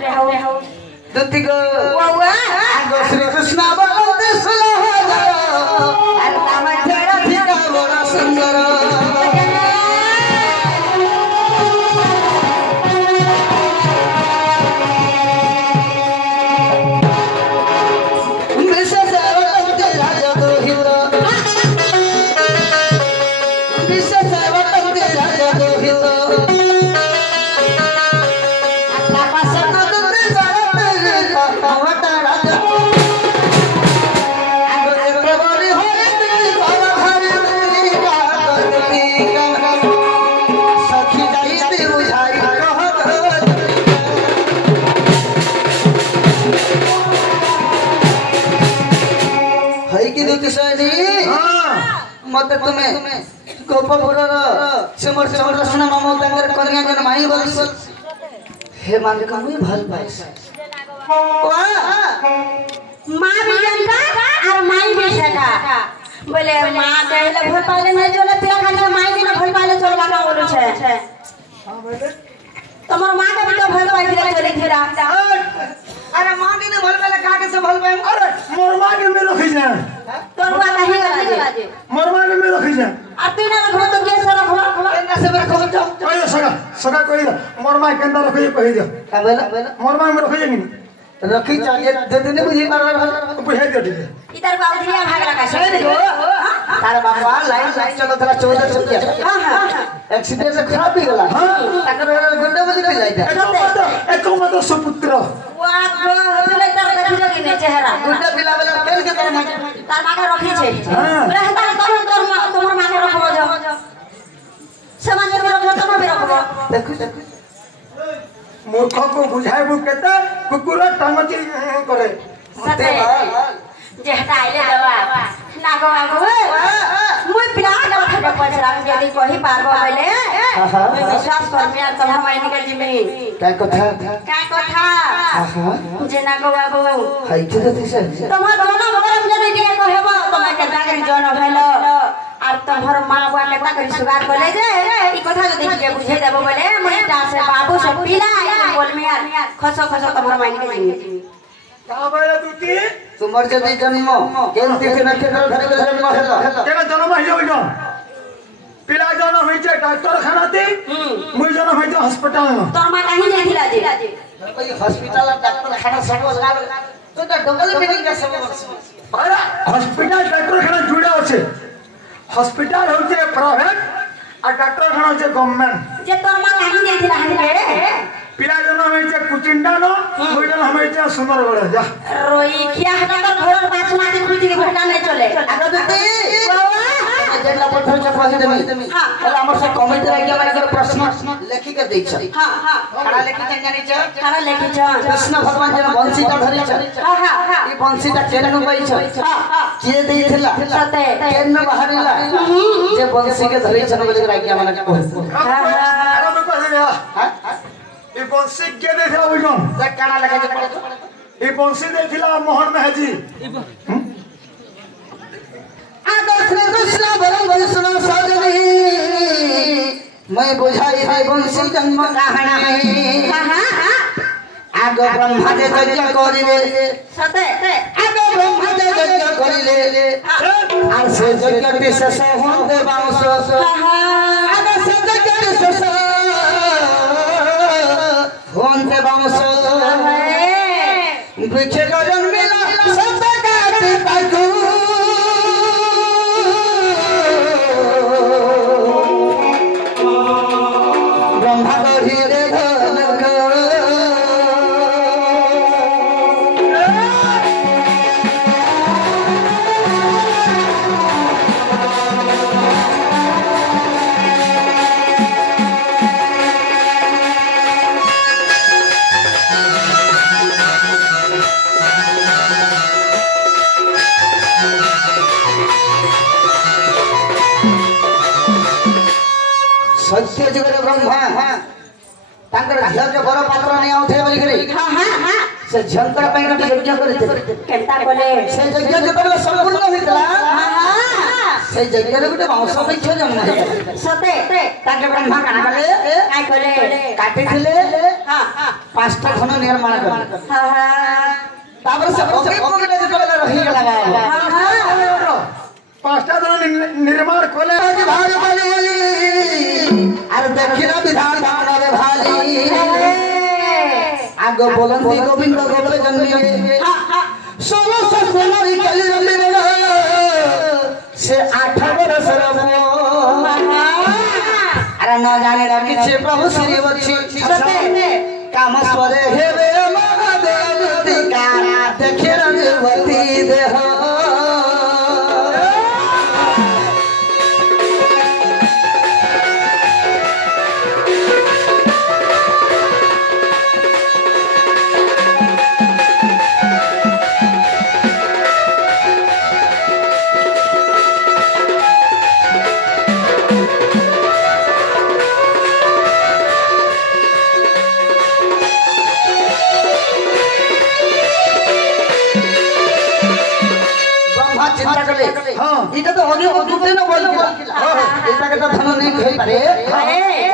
दुतिक श्री कृष्ण बलते बड़ा सुंदर मत तुम्हें गोपपुर सिमर सिमर सुना मामो तंगर कन्या जन माई बोलिस हे मान कमी भल पाइस मां भी जनका और माई भी सका बोले मां कहले भल पाले नहीं चले पिया खाली माई भी न भल पाले चलवा का बोलु छे हां बोले तमर मां का भी तो भल पाई दिले चले फिरा अरे मां के ने भल पाले काके से भल पाए अरे मोर मां के में रखी जा तोर बात नहीं करा दे मोर मां के में रखी जा आ तू ना रखो तो के से रखो केना से रखो जाओ ओए सगा सगा कोई मोर मां केंदा रखी कहि दे का बोला मोर मां में रखी नहीं रखी चाहिए दे देने मुझे मार बुझे दे दे इधर बाउदिया भागला का सही हो तारे बाबा लाइन चलो तरा 14 चुकिया हां हां एक्सीडेंट से खराब ही गला ताकर गुंडा बली पे लाइटा एको मत सुपुत्र वाह गो तुले तर देखि लगी ने चेहरा गुंडा पिला वाला केल के तार मां के रखी छे रहता तोर तोर मां के रखबो जो समाज में रखबो तुम भी रखबो देखो मूर्ख को बुझाइबो केते कुकुर टांगती करे सते जे हटाइले दवा ना गो आगो मुई पिला के उठबे पछरा यदि कहि पारबो बोले मैं विश्वास करबे यार तुम मायने के जिमे काय कथा जे ना गो बाबू हाय के दिसे तुम दोनों गरम जने दिए कहबो तुम केता के जन भेलो আর তোর মা বুয়া কেতা করি সুগার বলে যে এই কথা যদি কে বুঝাই দেব বলে মইটা সে বাবু সব পিলা বলমি আর খসো খসো তোমার মাইনে জিমি का बोले दुती तुमर जदी जन्म केनती के नके घर जन्म हैला केना जन्म हिजो हिजो पिला जन्म होई छै डॉक्टर खानाते मुई जन्म होई छै अस्पताल में तोर मा कहीं नहीं दिला जे कोई हॉस्पिटल और डॉक्टर खाना सब तो डबल मीनिंग का सब अरे हॉस्पिटल डॉक्टर खाना जुड़ा আছে हॉस्पिटल होचे प्राइवेट और डॉक्टर खाना होचे गवर्नमेंट जे तोर मा कहीं नहीं दिला हने पिला जन्म होई छै कुचिंडा नो मुई जन्म होई छै सुंदरगढ़ जा रोई किया हटा तो घर पाछ माटी खुजी के घटा नहीं चले आगे देते जेला पठो छ कहि देमी हां हमर से कमेंट राखिया माने के प्रश्न लिखि के दै छ हां हां खड़ा लिखि के जानि छ खड़ा लिखि छ कृष्ण भगवान जन बंसी का धरि छ हां हां ई बंसी का केन पाई छ हां हां के देइथिला सते केन बाहरिला जे बंसी के धरि छ बोले राखिया माने को हां हां मैं कहि रे हां ई बंसी के देथिला बुझन से काना लगा जे पड़े ई बंसी देथिला मोहन महजी आदर श्री कृष्ण बरम वैष्णव साजनी मैं बुझाई है बंसी जन्म कहानी आगो ब्रह्मा जे यज्ञ करिले सते आगो ब्रह्मा जे यज्ञ करिले आर से यज्ञ विशेष होते बांस आगो से यज्ञ विशेष होते बांस वृक्ष गगन मिला सब काटे ताकू ब्रह्मा गढ़ी रे धनक सत्य जगत ब्रह्मा तांकर झिया जो बड़ पात्र नहीं आउथे बोली करे हां हां हां से झंकर पे गोटे यज्ञ करते केता बोले से यज्ञ जतबे संपूर्ण होइतला हां हां से यज्ञ रे गोटे वंश वृक्ष जन्म है सते ताके ब्रह्मा काना कले काय करे काटी थिले पांचटा खन निर्माण कर हां हां तापर से ओके पकड़े जे तोला रही लगा पांचटा जन निर्माण कोले भाग बली अरे दक्षिण विधान रे भाली आगो बोलंती गोविंद गोपाल जन्मे सोलो सोनारी कली जल्दी रे से 8 वर्ष रबो अरे न जाने रा किछे प्रभु श्री वछि काम स्वरे हेवे महादेव दिका देखे रंगवती देह इटा तो होगे वो दूते न बोल इटा के तो धन नहीं कहि पारे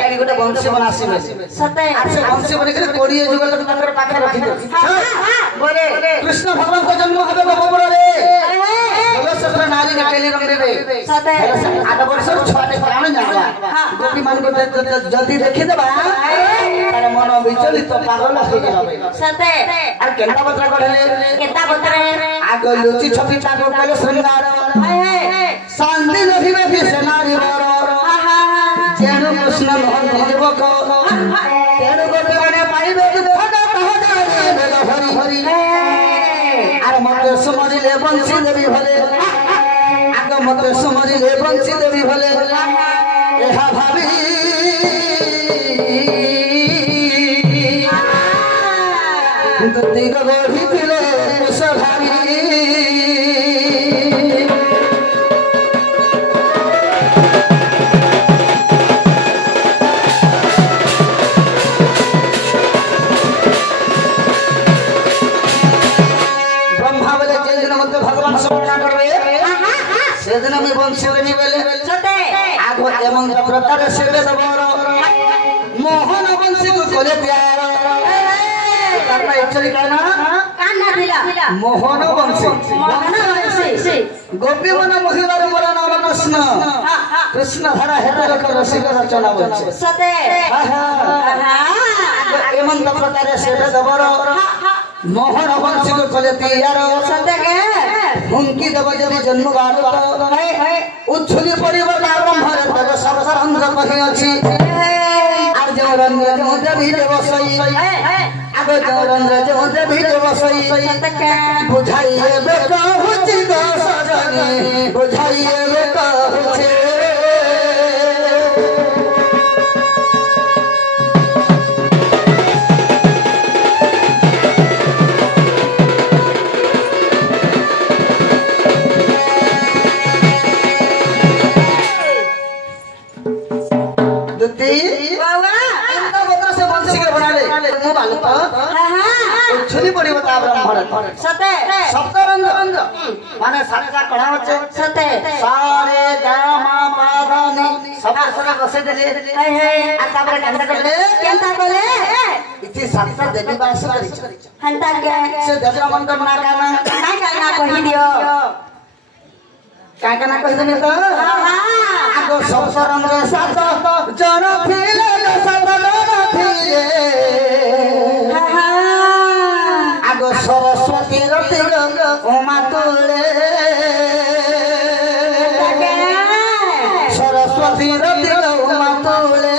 गाड़ी गोटे वंशी बनासी सते से वंशी बने के कोड़िए जुग तक तंत्र पाखे रखि दे बोले कृष्ण भगवान को जन्म हबे गोबर रे बोले सत्र नाली के केले रंग रे सते 8 वर्ष छाटे प्राण जानवा गोपी मान को जल्दी देखि देबा तार मन विचलित पागल हो जाबे सते और केंता पत्र कढले केता पत्र आगो लुचि छपी ताको कले श्रृंगार शांति रही में भी सेनारी वर जेनु कृष्ण मोहन जीवक तेनु गोटे माने पाइबे कि भगा कह जाए बेल हरि हरि आर मते समझिले बंसी देवी भले आगो मते समझिले बंसी देवी भले एहा भाभी दिग गोढ़ी दिले सभारी सेदिन में वंशी देवी बेले आगो एवं प्रकार से बेदबर मोहन वंशी को कोले प्यार करना एक्चुअली कहना कान्ना दिला मोहन वंशी गोपी मन महिलार मोर नाम कृष्ण कृष्ण धारा हेतु रख रसिक रचना वंशी सते एवं प्रकार से बेदबर मोहन वंशी को कोले प्यार सते के हुंकी देव जदि जन्म गाल उछुली पड़िब ब्रह्मरे तब सब रंग कहि अछि आर जो रंग जो देवी देवसई आगो जो रंग जो देवी देवसई बुझाइए बे कहूची गो सजनी बुझाइए बे कहूची उछली पड़ी बता ब्रह्मण सते सप्तरंग माने सारेगा कढ़ा होचे सते सारे गा मा पा धा नि सब सरा बसे देले आ तापर केंता कोले इति सात देवी वास करिछ हंता के से दजरामन कर ना काना कहि दियो का कहि देबे तो आगो सप्तरंग रे सात जन फिले सात जन फिले सरस्वती रति उमा तुले सरस्वती रति उमा तुले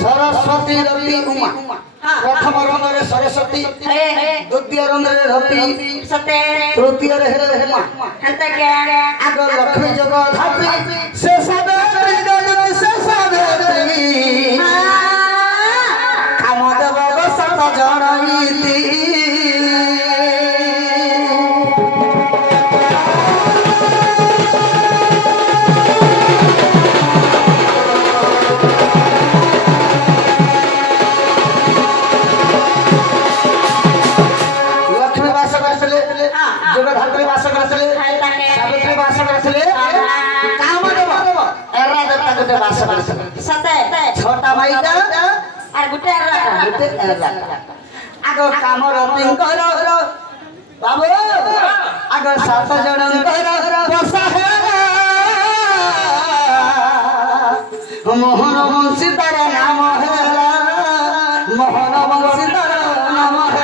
सरस्वती रति उमा प्रथम रंग रे सरस्वती द्वितीय रंग रे रति सते तृतीय रे हेमा हंता के आगो लक्ष्मी जग धात्री से सावित्री जगत से सावित्री कामदेव सत जनईति गुटे बास सते छोटा भाईटा আর গুটে गुटे आगो कामर तिंकर बाबू आगो 7 जनकर बसा है मोहन वंशीधर नाम है मोहन वंशीधर नाम है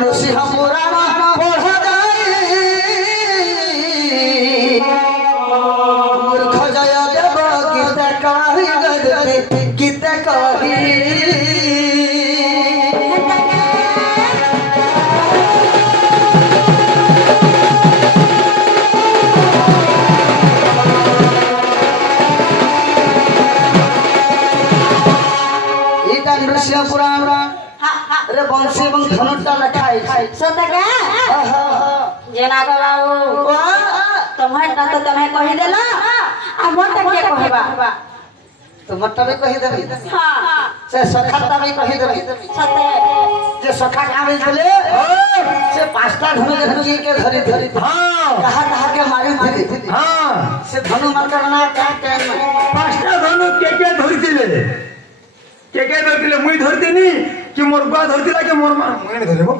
नृसिंह पुराण पढ़ मूर्ख जय देव गीत कही गीत कही नृसिंह पुराण रे वंशी एवं धनुटा लिखाई सतका जेना बाबू तुम्हें ना तो तुम्हें कहि देला आ मोटा के कहबा तो मोटा भी कहि देबी हां से सखाता भी कहि देबी सते जे सखा कामे चले से 5टा धनु धनु के धरी धरी हां कहा के मारी थी हां से धनु मारकर ना का टाइम 5टा धनु के धरिथिले के धरिथिले मुई धरतिनी कि मोर बा धरतिला के मोर मां मुई धरबो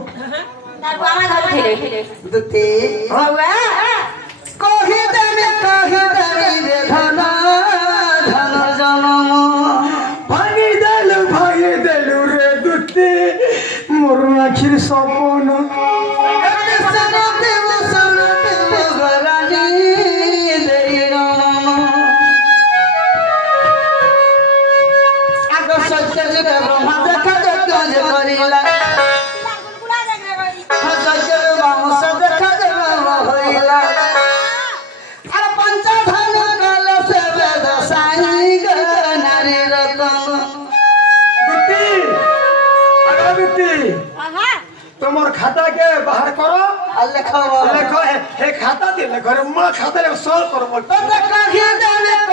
तार बामा धरथिले दुते बाबा कहि देबे रे धन धन जनम भागी देलु रे दुते मोर आखिर सपन ब्रह्मा देखा करिला वंश देखा होइला अरे पंचधन कल से वेद साई नारी रतन दुती अरे दुती तुमर खाता के बाहर करो लेखो हे खाता दे घर में खाता ले सॉल्व करो बोल तो कहि देबे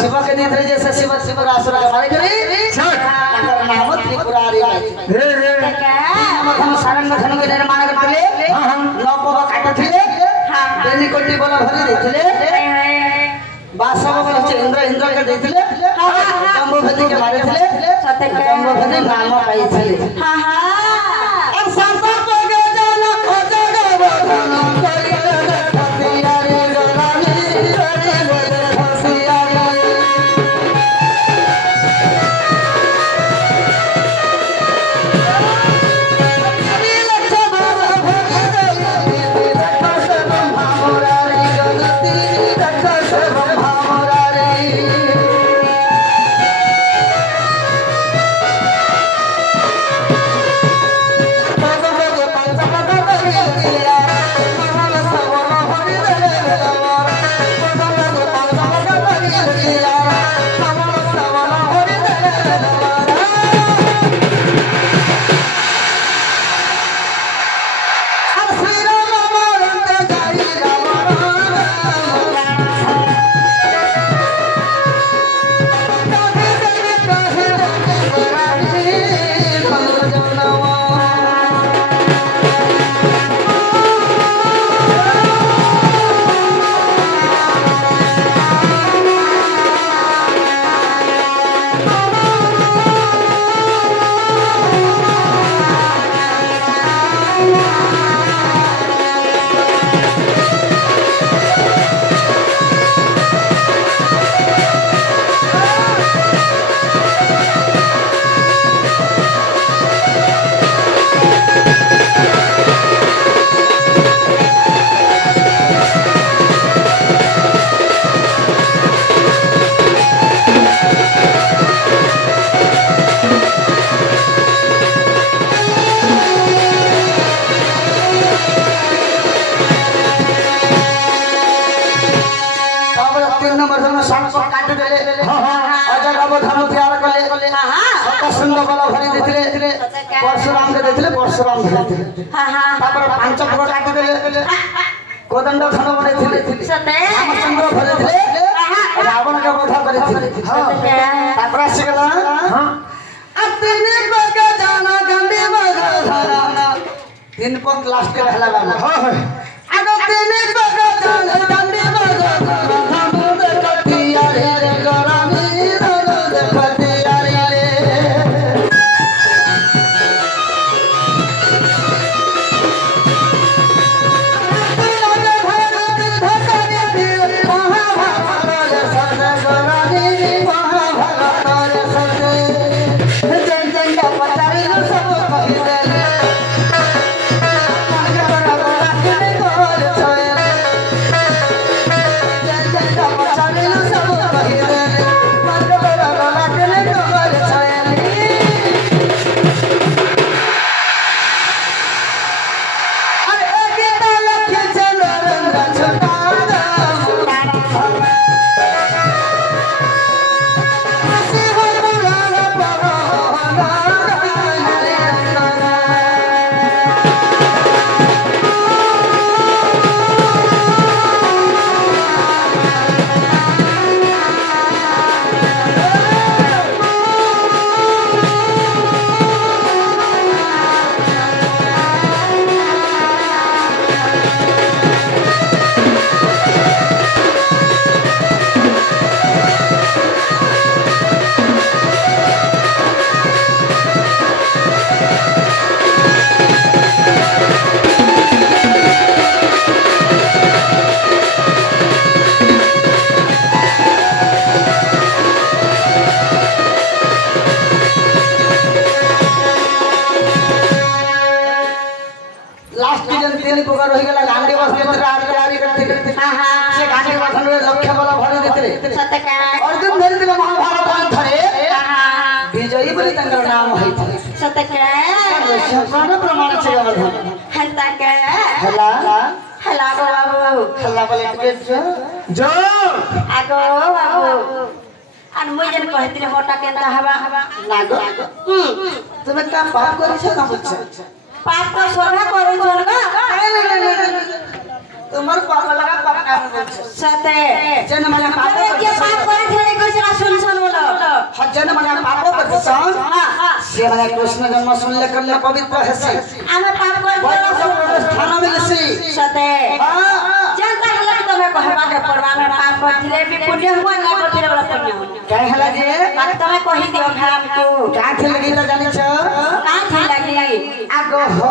शिव के देते जैसे शिव शिवरासुर के मारे करे अगर नाम त्रिपुरारी हम सारंग धनु के निर्माण करले नवपव काटथिले बेनी कोटी बोला भरी देथिले बासव बोला इंद्र के देथिले जम्बूभद्री के मारे थिले जम्बूभद्री नाम पाइथिले हां हां अब संसार को गे जाना खोजे गे बधन कोई हथियारी गरानी रे हथियारी परशुराम के देथिले परशुराम देथिले हां हां तापर पांच प्रकार काटी देले कोदंड धन बनेथिले सते रामचंद्र भरेथिले रावण के वध करेथिले तापर से गला हां अतने बग जाना गंदे बग धारा तीन पंक्ति लास्ट के रहला बाबा हां हां आगो तीन बग जाना गंदे बग धारा मुंड कटिया रे गरानी रे कटिया रे प्रमाण जो आगो बाबू अन मुजन कहती मोटा केंदा हवा लागो तुम्हें का पाप करी छ ना बुझ पाप तो सोना करू जोन का তোমার পাগল লাগা পাপনা বলছে সতে যেন মানে পাপ কে পাপ করে ছেড়ে কইছে না শুন শুন বলো যেন মানে পাপ করছে সে মানে কৃষ্ণ জন্ম শুনলে করলে পবিত্র হেসে আমি পাপ করে স্থান মিলছি সতে জানতা হলে তুমি কহবা কে পড়বা আমি পাপ করছিলে বি পুণ্য हुआ না করছিলে বলা পুণ্য কাই হলা যে তুমি কহি দিও ভাম কো কাই লাগি জানিছ কাই লাগি আগো